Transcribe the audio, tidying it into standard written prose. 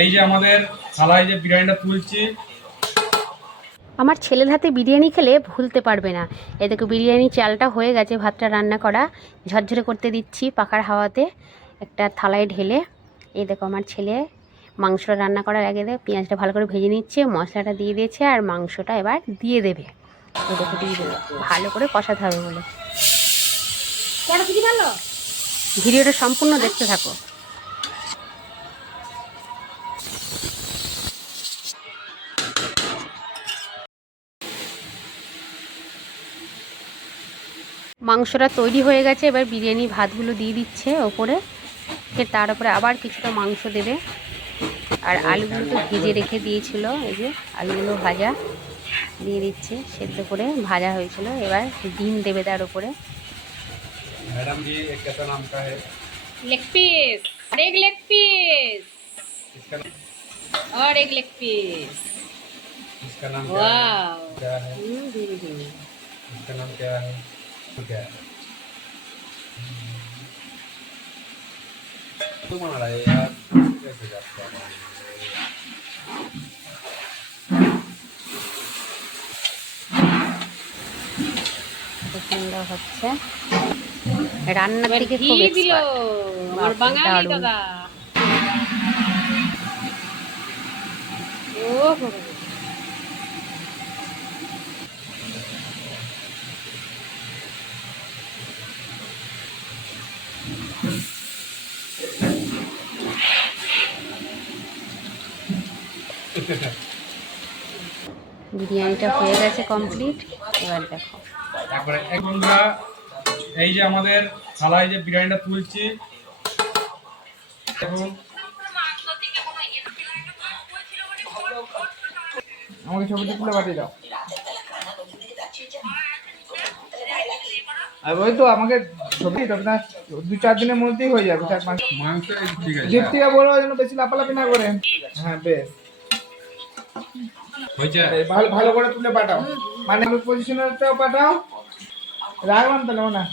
এই যে আমাদের থালায় যে বিরিয়ানিটা তুলছি। আমার ছেলের হাতে বিরিয়ানি খেলে ভুলতে পারবে না। এই দেখো বিরিয়ানি চালটা হয়ে গেছে, ভাতটা রান্না করা ঝরঝরে করতে দিচ্ছি পাখার হাওয়াতে একটা থালায় ঢেলে। এই দেখো আমার ছেলে মাংসটা রান্না করার আগে পেঁয়াজটা ভালো করে ভেজে নিচ্ছে, মশলাটা দিয়ে দিয়েছে আর মাংসটা এবার দিয়ে দেবে। এই দেখো দিয়ে দেবে, ভালো করে কষাতে হবে বলে। ভিডিওটা সম্পূর্ণ দেখতে থাকো। মাংসটা তৈরি হয়ে গেছে, এবার বিরিয়ানি ভাতগুলো দিয়ে দিচ্ছে ওপরে, তার উপরে আবার কিছুটা মাংস দেবে। আর আলুগুলো তো ভেজে রেখে দিয়েছিল, এই যে আলুগুলো ভাজা দিয়ে দিচ্ছে, সেদ্ধ করে ভাজা হয়েছিল। এবার ডিম দেবে তার উপরে। मैडम जी एक कैसा नाम का है? लेग पीस और एक लेग पीस इसका और एक लेग पीस। इसका नाम वाह क्या है? इसका नाम क्या है? क्या है? तू बना रहा है यार, कैसे जाता है? সুন্দর হচ্ছে, রান্নার দিকে খুব এক্সপার্ট আমার বাঙালি দাদা। ও বিরিয়ানিটা হয়ে গেছে কমপ্লিট। এবার দেখো তারপরে এক বন্ধুরা, এই যে আমাদের থালায় যে বিরিয়ানিটা তুলছি এখন। আমাকে ছবিটা তুলে পাঠিয়ে দাও। আর ওই তো আমাকে ছবি আপনার 2-4 দিনের মধ্যেই হয়ে যাবে, 4-5 মাংস ঠিক আছে, দীপ্তিকে বলো যেন বেশি লাপালাপি না করেন। হ্যাঁ বেশ হয়েছে। ভালো ভালো করে তুলে পাঠাও, মানে পজিশনটাও পাঠাও। রাখলাম তাহলে না।